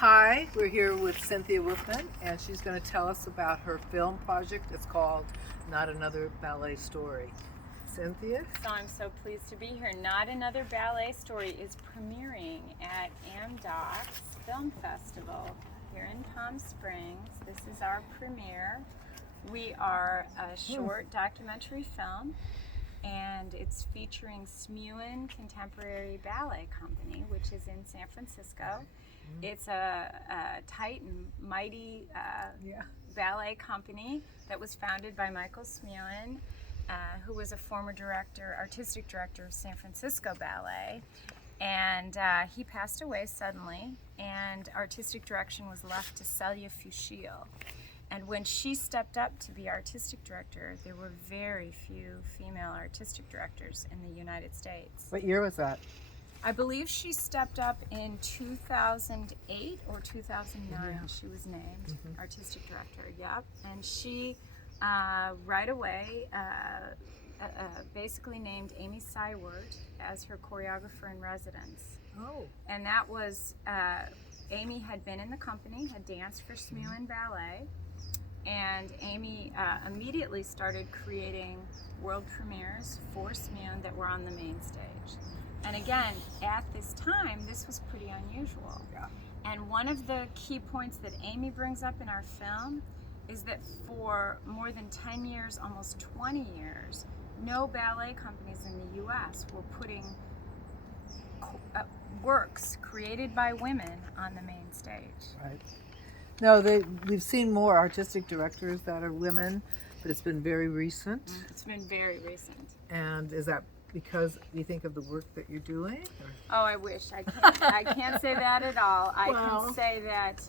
Hi, we're here with Cynthia Wuthmann, and she's going to tell us about her film project. It's called Not Another Ballet Story. Cynthia? So I'm so pleased to be here. Not Another Ballet Story is premiering at AmDoc's Film Festival here in Palm Springs. This is our premiere. We are a short documentary film, and it's featuring Smuen Contemporary Ballet Company, which is in San Francisco. It's a tight and mighty ballet company that was founded by Michael Smuen, who was a former artistic director of San Francisco Ballet. And he passed away suddenly, and artistic direction was left to Celia Fuchile. And when she stepped up to be artistic director, there were very few female artistic directors in the United States. What year was that? I believe she stepped up in 2008 or 2009. Yeah. She was named artistic director, yep. And she right away basically named Amy Seiwert as her choreographer in residence. Oh. And that was, Amy had been in the company, had danced for Smuen Ballet, and Amy immediately started creating world premieres for Smuen that were on the main stage. And again, at this time, this was pretty unusual. Yeah. And one of the key points that Amy brings up in our film is that for more than 10 years, almost 20 years, no ballet companies in the US were putting works created by women on the main stage. Right. No, we've seen more artistic directors that are women, but it's been very recent. It's been very recent. And is that because you think of the work that you're doing? Or? Oh, I wish. I can't say that at all. I can say that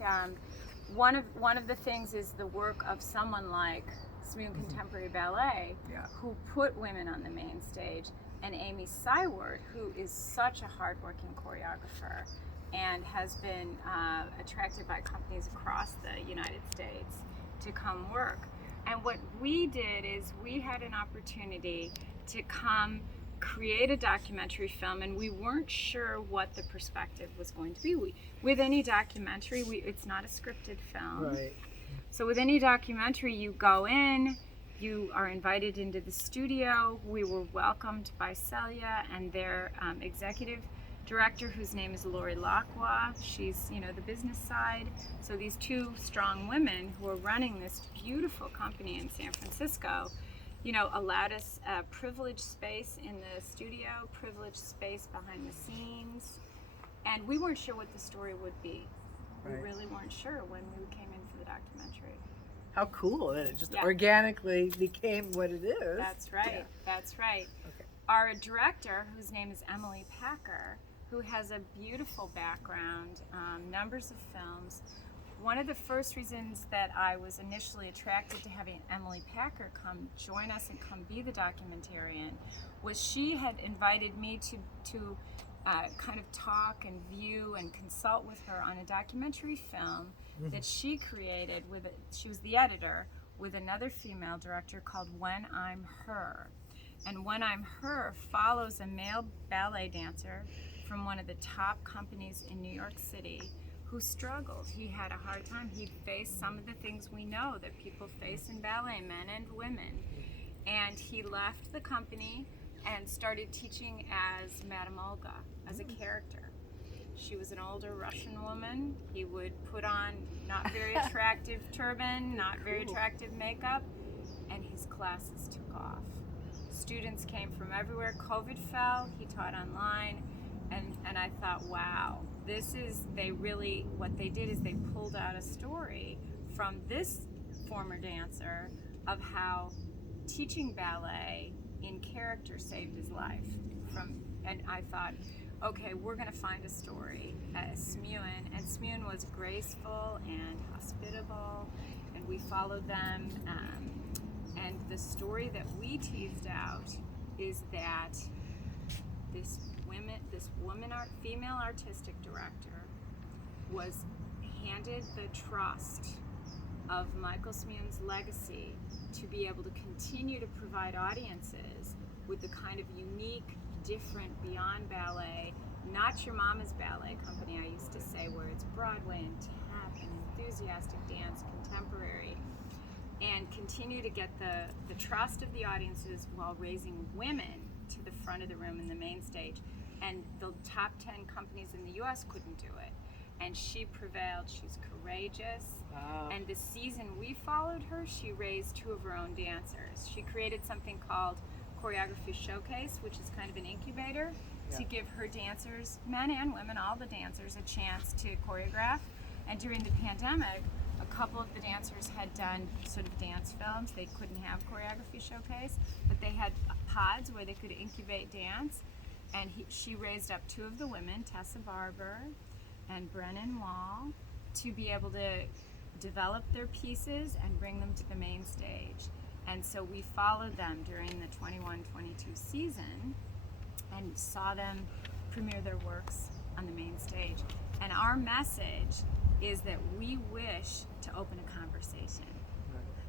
one of the things is the work of someone like Smuen Contemporary Ballet, who put women on the main stage, and Amy Seiwert, who is such a hardworking choreographer and has been attracted by companies across the United States to come work. And what we did is we had an opportunity to come create a documentary film, and we weren't sure what the perspective was going to be. With any documentary, it's not a scripted film. Right. So with any documentary, you go in, you are invited into the studio. We were welcomed by Celia and their executive director, whose name is Lori Lacroix. She's, the business side. So these two strong women who are running this beautiful company in San Francisco, allowed us a privileged space in the studio, privileged space behind the scenes, and we weren't sure what the story would be. Right. We really weren't sure when we came in for the documentary. How cool that it just organically became what it is. That's right. Yeah. That's right. Okay. Our director, whose name is Emily Packer, who has a beautiful background, numbers of films. One of the first reasons that I was initially attracted to having Emily Packer come join us and come be the documentarian was she had invited me to kind of talk and view and consult with her on a documentary film that she created she was the editor with another female director called When I'm Her. And When I'm Her follows a male ballet dancer from one of the top companies in New York City who struggled. He had a hard time. He faced some of the things we know that people face in ballet, men and women. And he left the company and started teaching as Madame Olga, as a character. She was an older Russian woman. He would put on not very attractive turban, not very attractive makeup, and his classes took off. Students came from everywhere. COVID fell, he taught online, and I thought, wow, what they did is they pulled out a story from this former dancer of how teaching ballet in character saved his life. And I thought, okay, we're gonna find a story. Smuen, and Smuen was graceful and hospitable, and we followed them. And the story that we teased out is that this female artistic director was handed the trust of Michael Smuen's legacy to be able to continue to provide audiences with the kind of unique, different, beyond ballet not your mama's ballet company, I used to say, where it's Broadway and tap and enthusiastic dance, contemporary, and continue to get the trust of the audiences while raising women to the front of the room in the main stage. And the top 10 companies in the US couldn't do it. And she prevailed. She's courageous. Wow. And the season we followed her, she raised 2 of her own dancers. She created something called Choreography Showcase, which is kind of an incubator to give her dancers, men and women, all the dancers, a chance to choreograph. And during the pandemic, a couple of the dancers had done sort of dance films. They couldn't have Choreography Showcase, but they had pods where they could incubate dance. And she raised up 2 of the women, Tessa Barber and Brennan Wall, to be able to develop their pieces and bring them to the main stage. And so we followed them during the 21-22 season and saw them premiere their works on the main stage. And our message is that we wish to open a conversation.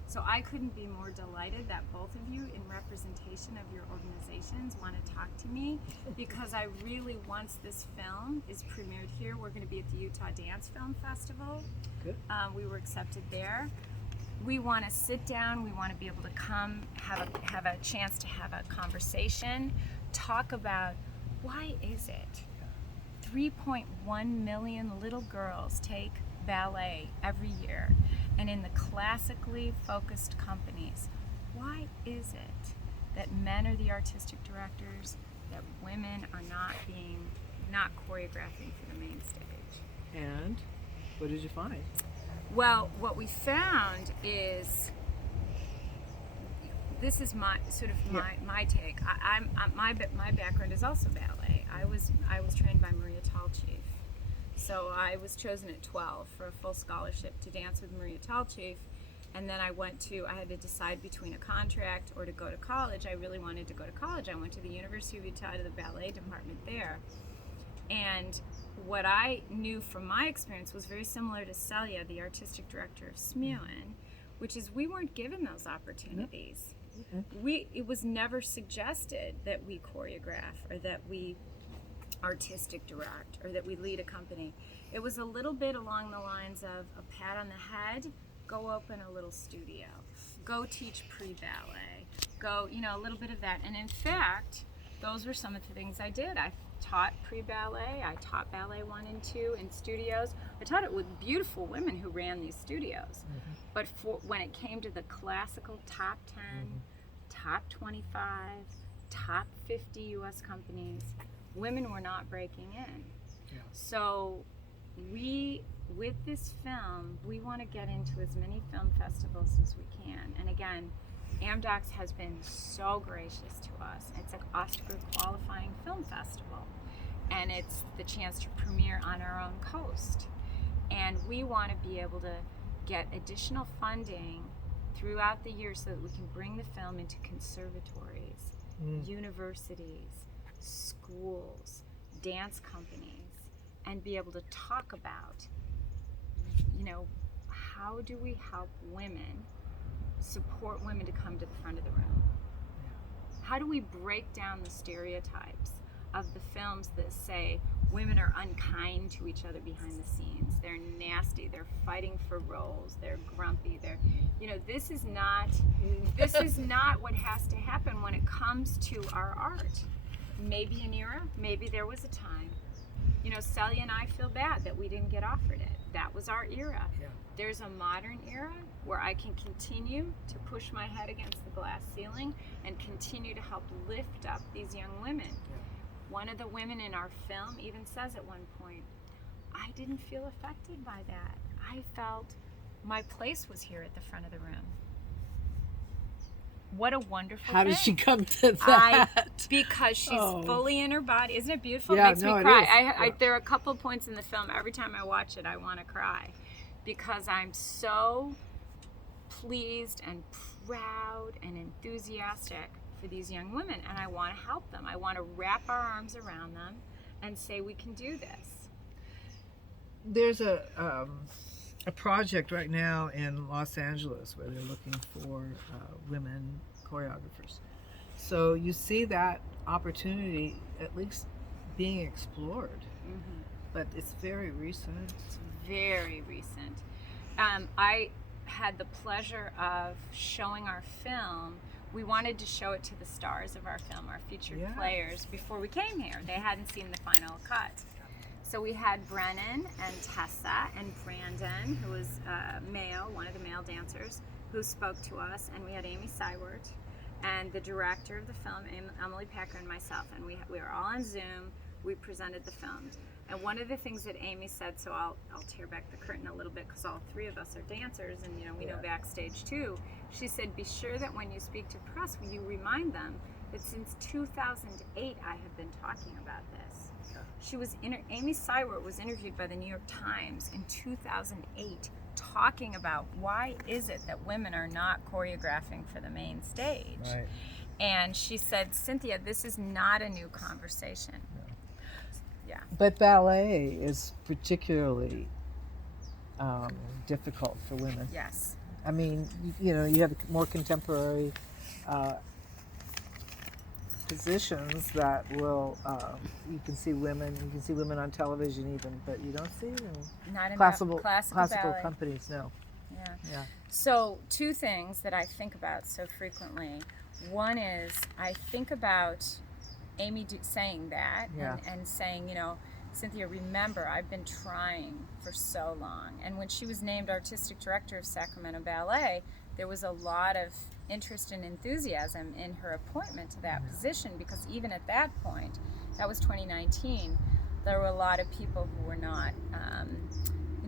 So I couldn't be more delighted that both of you, in representation of your organizations, want to talk to me, because I really, once this film is premiered here, we're going to be at the Utah Dance Film Festival. Good. We were accepted there. We want to sit down. We want to be able to come, have a chance to have a conversation, talk about why is it 3.1 million little girls take ballet every year, and in the classically focused companies, why is it that men are the artistic directors, that women are not choreographing for the main stage? And what did you find? Well, what we found is, this is my sort of my take. My background is also ballet. I was trained by Maria Talchief. So I was chosen at 12 for a full scholarship to dance with Maria Talchief, and then I had to decide between a contract or to go to college. I really wanted to go to college. I went to the University of Utah, to the ballet department there. And what I knew from my experience was very similar to Celia, the artistic director of Smuin, which is we weren't given those opportunities. It was never suggested that we choreograph or that we artistic direct or that we lead a company. It was a little bit along the lines of a pat on the head, go open a little studio, go teach pre-ballet, go, a little bit of that. And in fact, those were some of the things I did. I taught pre-ballet, I taught ballet 1 and 2 in studios. I taught it with beautiful women who ran these studios. But when it came to the classical top 10, top 25, top 50 US companies, women were not breaking in. So with this film, we want to get into as many film festivals as we can. And again, Amdocs has been so gracious to us. It's an Oscar qualifying film festival, and it's the chance to premiere on our own coast. And we want to be able to get additional funding throughout the year so that we can bring the film into conservatories, universities, schools, dance companies, and be able to talk about, how do we help women, support women to come to the front of the room? How do we break down the stereotypes of the films that say women are unkind to each other behind the scenes? They're nasty, they're fighting for roles, they're grumpy, this is not what has to happen when it comes to our art. Maybe an era, maybe there was a time. Celia and I feel bad that we didn't get offered it. That was our era. There's a modern era where I can continue to push my head against the glass ceiling and continue to help lift up these young women. One of the women in our film even says at one point, I didn't feel affected by that. I felt my place was here at the front of the room. What a wonderful How thing. did she come to that? Because she's fully in her body. Isn't it beautiful? Yeah, It makes me it cry. is. There are a couple points in the film, every time I watch it, I want to cry. Because I'm so pleased and proud and enthusiastic for these young women. And I want to help them. I want to wrap our arms around them and say, we can do this. There's a project right now in Los Angeles where they're looking for women choreographers. So you see that opportunity at least being explored, Mm-hmm. but it's very recent. It's very recent. I had the pleasure of showing our film. We wanted to show it to the stars of our film, our featured Yeah. players, before we came here. They hadn't seen the final cut. So we had Brennan and Tessa and Brandon, who was male, one of the male dancers, who spoke to us, and we had Amy Seiwert and the director of the film, Emily Packer, and myself, and we were all on Zoom. We presented the film. And one of the things that Amy said, so I'll tear back the curtain a little bit because all three of us are dancers, and we know backstage too. She said, be sure that when you speak to press, you remind them that since 2008 I have been talking about this. She was Amy Seiwert was interviewed by the New York Times in 2008 talking about why is it that women are not choreographing for the main stage. Right. And she said, Cynthia, this is not a new conversation. Yeah. But ballet is particularly difficult for women. Yes. I mean, you have more contemporary positions that will, you can see women on television even, but you don't see them Not in classical ballet. companies, no. Yeah. So two things that I think about so frequently. One is I think about Amy saying that and saying, Cynthia, remember, I've been trying for so long. And when she was named artistic director of Sacramento Ballet, there was a lot of interest and enthusiasm in her appointment to that position, because even at that point, that was 2019, there were a lot of people who were not,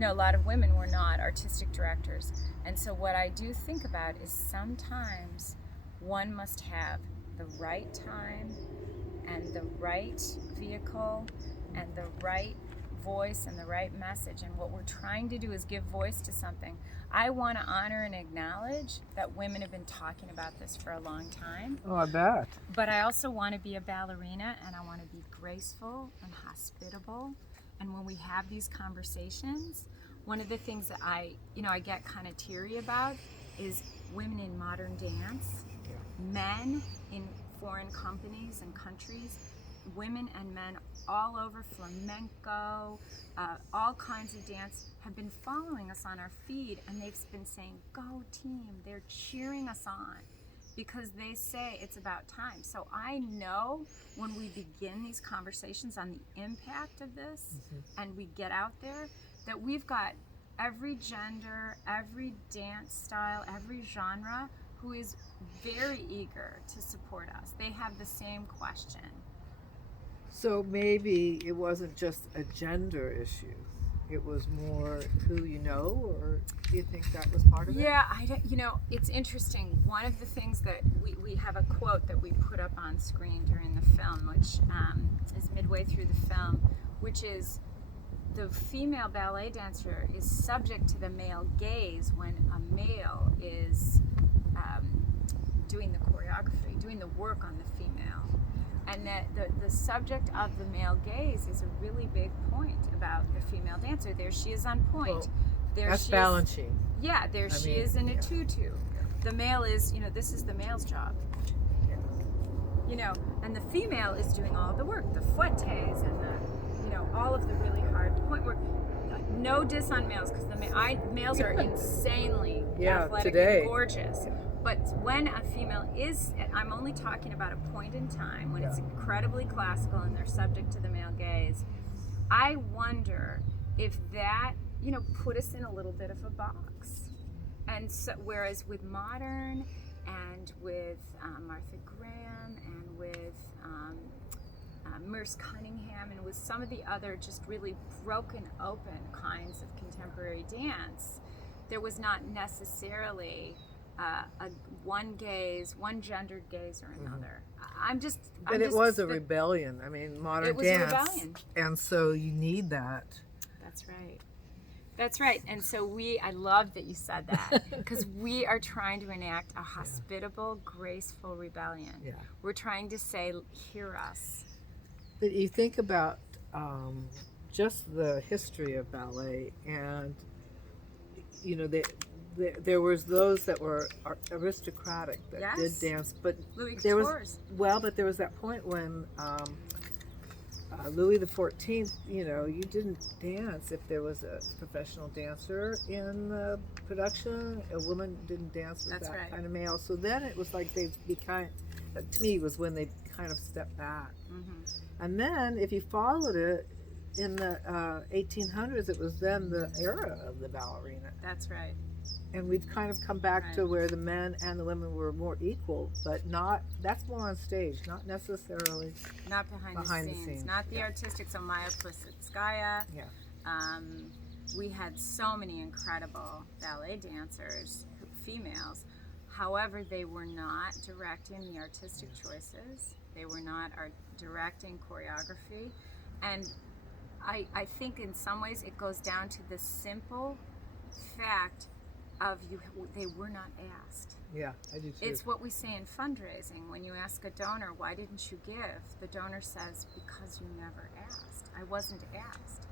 a lot of women were not artistic directors. And so what I do think about is sometimes one must have the right time and the right vehicle and the right voice and the right message. And what we're trying to do is give voice to something. I want to honor and acknowledge that women have been talking about this for a long time. Oh, I bet. But I also want to be a ballerina, and I want to be graceful and hospitable. And when we have these conversations, one of the things that I get kind of teary about is women in modern dance, men in foreign companies and countries, women and men all over, flamenco, all kinds of dance, have been following us on our feed, and they've been saying, go team. They're cheering us on because they say it's about time. So I know when we begin these conversations on the impact of this and we get out there, that we've got every gender, every dance style, every genre who is very eager to support us. They have the same question. So maybe it wasn't just a gender issue. It was more who you know, or do you think that was part of it? Yeah, it's interesting. One of the things that we have a quote that we put up on screen during the film, which is midway through the film, which is, the female ballet dancer is subject to the male gaze when a male is doing the choreography, doing the work on the female. And that the subject of the male gaze is a really big point about the female dancer. There she is on point. Well, there that's she balancing. Yeah, she is in a tutu. The male is, this is the male's job. And the female is doing all the work, the fouettes and all of the really hard point work. No diss on males, because males are insanely athletic today. And gorgeous. But when a female is, I'm only talking about a point in time when it's incredibly classical and they're subject to the male gaze, I wonder if that, put us in a little bit of a box. And so, whereas with modern and with Martha Graham and with Merce Cunningham and with some of the other just really broken open kinds of contemporary dance, there was not necessarily one gendered gaze or another. But it was a rebellion. I mean, modern dance. It was a rebellion. And so you need that. That's right. And so I love that you said that, because we are trying to enact a hospitable, graceful rebellion. Yeah. We're trying to say, hear us. But you think about just the history of ballet, and there was those that were aristocratic that did dance, but Louis there Couture's. but there was that point when Louis the 14th, you know, you didn't dance if there was a professional dancer in the production. A woman didn't dance with That's that right. kind of male. So then it was like they kind. That to me was when they kind of stepped back. And then if you followed it in the 1800s, it was then the era of the ballerina. That's right. And we've kind of come back to Right. where the men and the women were more equal, but not. That's more on stage, not necessarily. Not behind the scenes. Not the yeah. artistic. So Maya Plisitskaya. Yeah. We had so many incredible ballet dancers, females. However, they were not directing the artistic choices. They were not directing choreography. And I think in some ways it goes down to the simple fact of they were not asked. Yeah, I do too. It's what we say in fundraising. When you ask a donor, why didn't you give? The donor says, because you never asked. I wasn't asked.